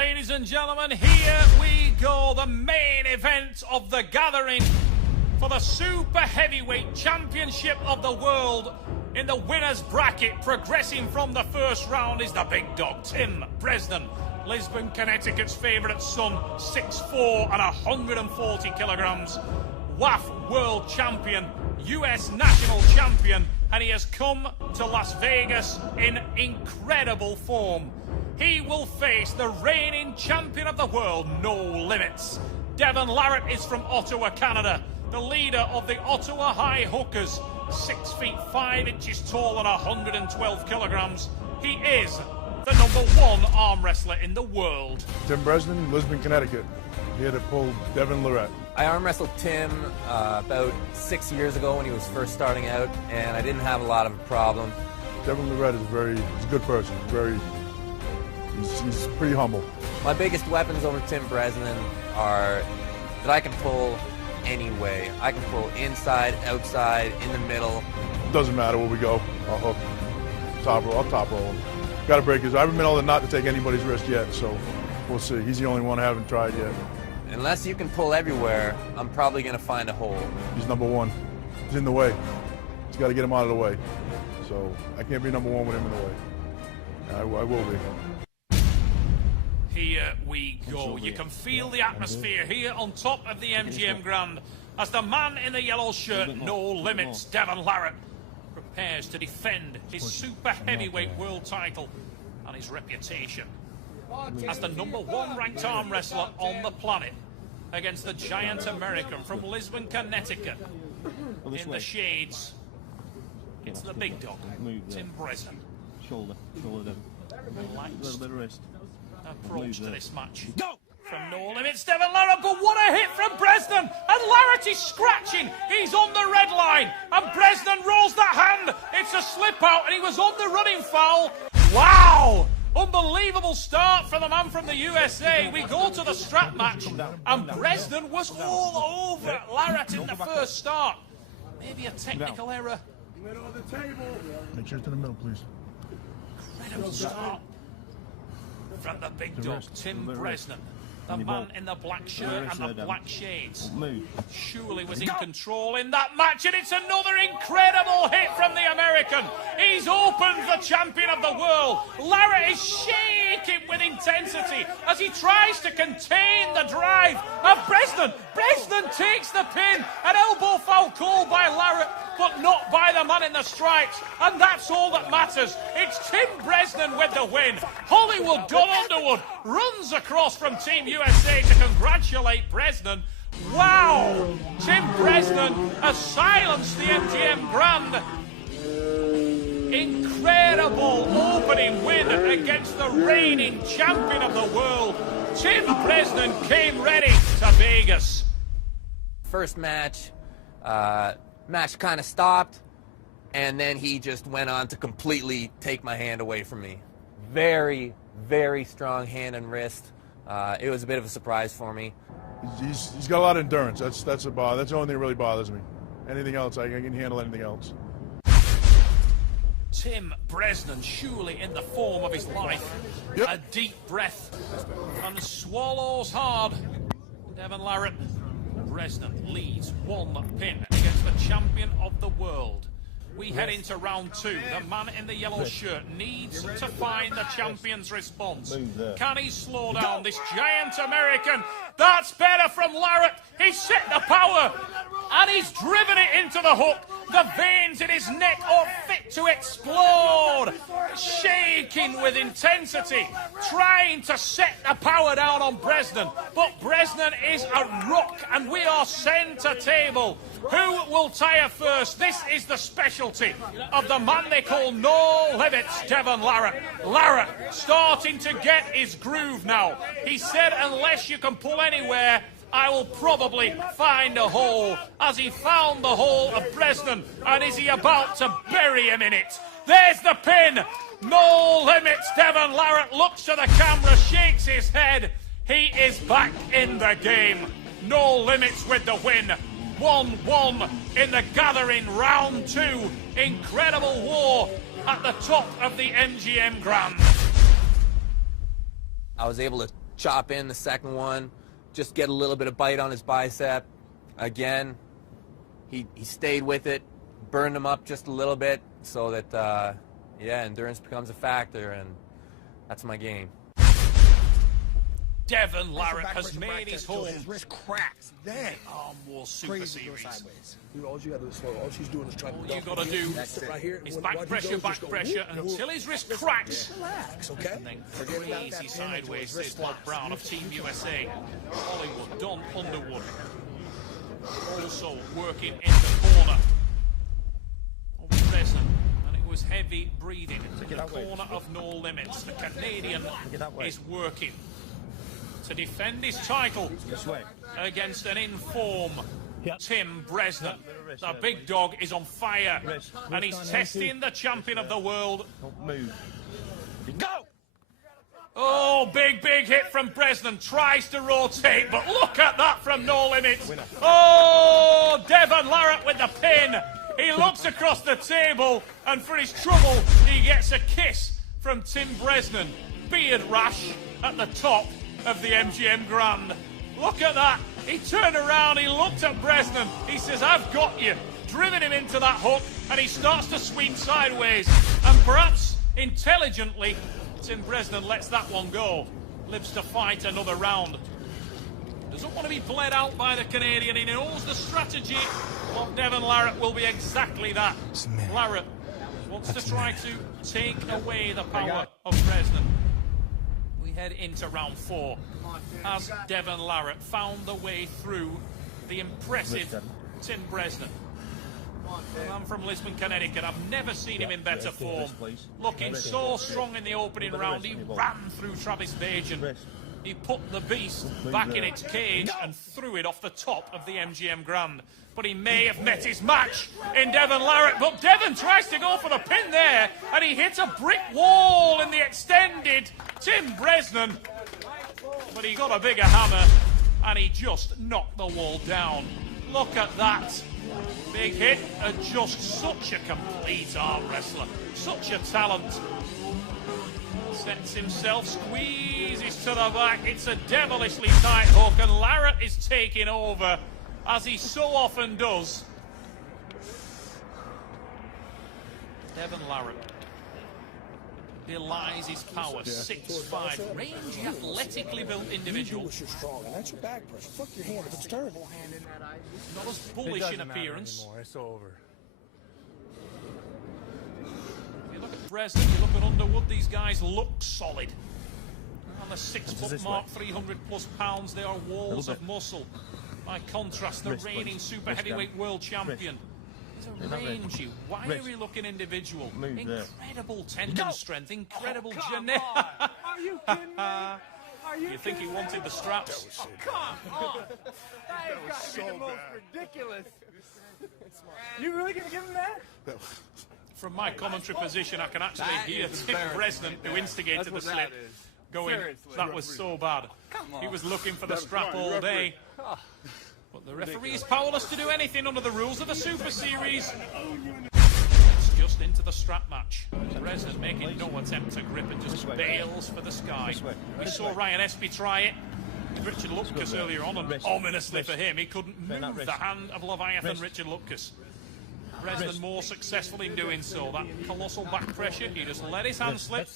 Ladies and gentlemen, here we go, the main event of the gathering for the Super Heavyweight Championship of the World. In the winner's bracket, progressing from the first round, is the big dog, Tim Breснan, Lisbon, Connecticut's favourite son, 6'4" and 140 kilograms. WAF World Champion, US National Champion, and he has come to Las Vegas in incredible form. He will face the reigning champion of the world, No Limits. Devon Larratt is from Ottawa, Canada, the leader of the Ottawa High Hookers, 6 feet 5 inches tall and 112 kilograms. He is the #1 arm wrestler in the world. Tim Bresnan, Lisbon, Connecticut, here to pull Devon Larratt. I arm wrestled Tim about 6 years ago when he was first starting out, and I didn't have a lot of a problem. Devon Larratt is he's a good person. He's pretty humble. My biggest weapons over Tim Bresnan are that I can pull any way. I can pull inside, outside, in the middle. Doesn't matter where we go. I'll hook, I'll top roll him. Got to break his. I haven't been able to not to take anybody's wrist yet, so we'll see. He's the only one I haven't tried yet. Unless you can pull everywhere, I'm probably going to find a hole. He's #1. He's in the way. He's got to get him out of the way. So I can't be #1 with him in the way. I will be. Here we go. You can feel the atmosphere here on top of the MGM Grand as the man in the yellow shirt, No Limits, Devon Larratt, prepares to defend his super heavyweight world title and his reputation as the #1 ranked arm wrestler on the planet against the giant American from Lisbon, Connecticut. In the shades, it's the big dog, Tim Bresnan. Shoulder wrist. Approach to this match. Go! From No Limits, Devon Larratt, but what a hit from Bresnan! And Larratt is scratching. He's on the red line, and Bresnan rolls that hand. It's a slip out, and he was on the running foul. Wow! Unbelievable start for the man from the USA. We go to the strap match, and Bresnan was all over Larratt in the first start. Maybe a technical error. Middle of the table. Make sure it's in the middle, please. Incredible start from the big dog, Tim Bresnan. The man in the black shirt and the black shades surely was in control in that match, and it's another incredible hit from the American. He's opened the champion of the world. Larratt is shaking with intensity as he tries to contain the drive of Bresnan. Bresnan takes the pin. An elbow foul called by Larratt, but not by the man in the stripes, and that's all that matters. It's Tim Bresnan with the win. Hollywood Don Underwood runs across from Team USA to congratulate Bresnan. Wow! Tim Bresnan has silenced the MGM Grand. Incredible opening win against the reigning champion of the world. Tim Bresnan came ready to Vegas. First match, match kind of stopped, and then he just went on to completely take my hand away from me. Very, very strong hand and wrist. It was a bit of a surprise for me. He's got a lot of endurance. That's the only thing that really bothers me. Anything else, I can handle anything else. Tim Bresnan surely in the form of his life. Yep. A deep breath and swallows hard. Devon Larratt. Bresnan leads 1 pin against the champion of the world. We head into round 2. The man in the yellow shirt needs to find the champion's response. Can he slow down this giant American? That's better from Larratt. He's set the power, and he's driven it into the hook. The veins in his neck are fit to explode. Shaking with intensity, trying to set the power down on Bresnan. But Bresnan is a rock, and we are center table. Who will tire first? This is the specialty of the man they call No Limits, Devon Larratt. Larratt starting to get his groove now. He said, unless you can pull anywhere, I will probably find a hole. As he found the hole of Bresnan, and is he about to bury him in it? There's the pin. No Limits. Devon Larratt looks to the camera, shakes his head. He is back in the game. No Limits with the win. 1-1 in the gathering round 2. Incredible war at the top of the MGM Grand. I was able to chop in the second one, just get a little bit of bite on his bicep. Again, he stayed with it, burned him up just a little bit so that, yeah, endurance becomes a factor, and that's my game. Devon Larratt has made his home. His wrist cracks. Then Arm War Super Series. all you gotta do is slow. All she's doing is trying to. All you gotta do right here. is back pressure until his wrist cracks. Relax, okay? And then crazy sideways, says Bob Brown of Team USA. Hollywood, Don Underwood. Also working in the corner of Bresnan. And it was heavy breathing in the corner of No Limits. The Canadian is working to defend his title against an in-form Tim Bresnan. The big dog is on fire, and he's testing the champion of the world. Go! Oh, big hit from Bresnan. Tries to rotate, but look at that from No Limits. Oh, Devon Larratt with the pin. He looks across the table, and for his trouble, he gets a kiss from Tim Bresnan. Beard rash at the top of the MGM Grand. Look at that. He turned around, he looked at Bresnan. He says, I've got you. Driven him into that hook, and he starts to sweep sideways. And perhaps intelligently, Tim Bresnan lets that one go. Lives to fight another round. Doesn't want to be bled out by the Canadian. He knows the strategy of Devon Larratt will be exactly that. Larratt wants to try to take away the power of Bresnan. We head into round 4. Has Devon Larratt found the way through the impressive Tim Bresnan? I'm from Lisbon, Connecticut. I've never seen him in better form. Looking so strong in the opening round, he ran through Travis Bajan. He put the beast back in its cage and threw it off the top of the MGM Grand. But he may have met his match in Devon Larratt. But Devon tries to go for the pin there, and he hits a brick wall in the extended Tim Bresnan. But he got a bigger hammer, and he just knocked the wall down. Look at that. Big hit, and just such a complete arm wrestler. Such a talent. Sets himself, squeezes to the back. It's a devilishly tight hook, and Larratt is taking over, as he so often does. Devon Larratt belies his power. 6'5", rangy, athletically built individual. You're strong, and that's your back pressure. Fuck your hand if it's turning. Not as bullish in appearance. It's over. If you look at Bresnan, you look at Underwood, these guys look solid. On the 6-foot mark, 300 plus pounds, they are walls of muscle. By contrast, the reigning super heavyweight world champion is a rangy, wiry looking individual. Incredible tendon strength, incredible genetic. Are you kidding me? Are you think he wanted the straps? Oh, come on! That has got to be the most ridiculous. You really gonna give him that? From my commentary position, I can actually hear Tim Bresnan, who instigated the slip, going, that was so bad. He was looking for the strap all day. But the referee is powerless to do anything under the rules of the Super Series. It's just into the strap match. Bresnan making no attempt to grip and just bails for the sky. We saw Ryan Espy try it with Richard Lupkus earlier on, and ominously for him, he couldn't move the hand of Leviathan Richard Lupkus. Bresnan more successful in doing so. That colossal back pressure, he just let his hand slip.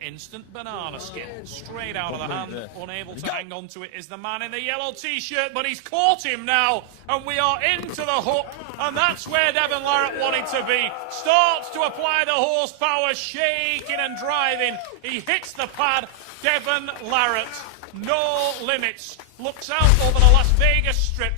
Instant banana skin. Straight out of the hand. Unable to hang on to it is the man in the yellow t-shirt, but he's caught him now. And we are into the hook. And that's where Devon Larratt wanted to be. Starts to apply the horsepower, shaking and driving. He hits the pad. Devon Larratt, No Limits, looks out over the Las Vegas Strip.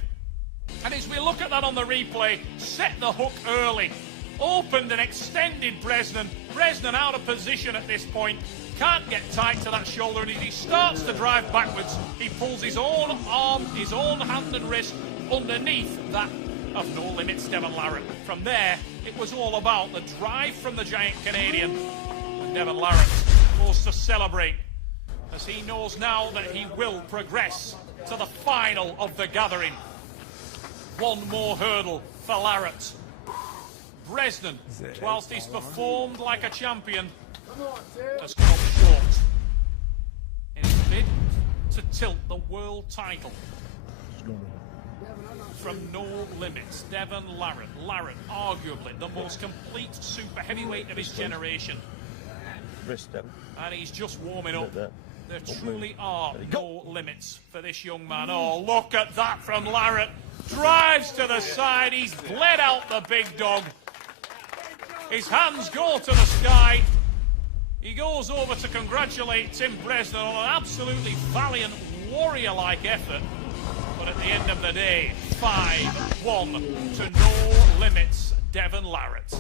And as we look at that on the replay, set the hook early. Opened and extended Bresnan. Bresnan out of position at this point. Can't get tight to that shoulder, and as he starts to drive backwards, he pulls his own arm, his own hand and wrist underneath that of No Limits Devon Larratt. From there, it was all about the drive from the giant Canadian. And Devon Larratt forced to celebrate, as he knows now that he will progress to the final of the gathering. One more hurdle for Larratt. Bresnan, whilst he's performed like a champion, has come up short in his bid tilt the world title from No Limits. Devon Larratt. Larratt, arguably the most complete super heavyweight of his generation. And he's just warming up. There truly are no limits for this young man. Oh, look at that from Larratt. Drives to the side. He's bled out the big dog. His hands go to the sky. He goes over to congratulate Tim Breснан on an absolutely valiant, warrior-like effort. But at the end of the day, 5-1 to No Limits, Devon Larratt.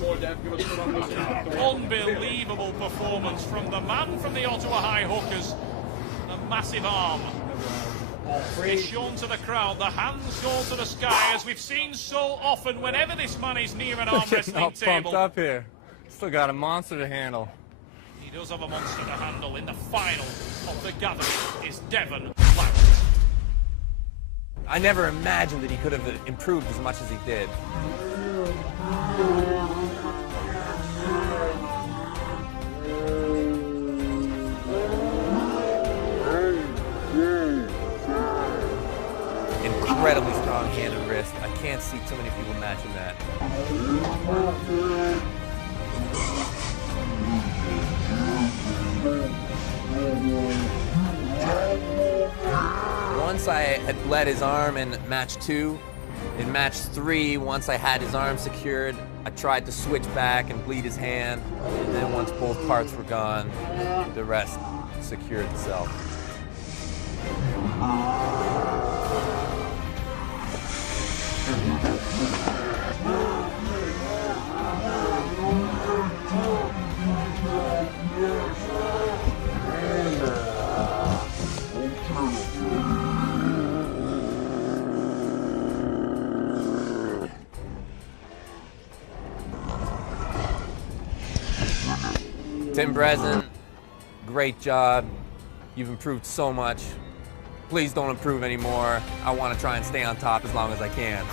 Unbelievable performance from the man from the Ottawa High Hookers. The massive arm is shown to the crowd. The hands go to the sky, as we've seen so often whenever this man is near an arm wrestling all table. pumped up here. Still got a monster to handle. He does have a monster to handle. In the final of the gathering is Devon Larratt. I never imagined that he could have improved as much as he did. Incredibly strong hand and wrist. I can't see too many people matching that. Once I had bled his arm in match 2. In match 3, once I had his arm secured, I tried to switch back and bleed his hand. And then once both parts were gone, the rest secured itself. Tim Breснан, great job. You've improved so much. Please don't improve anymore. I want to try and stay on top as long as I can.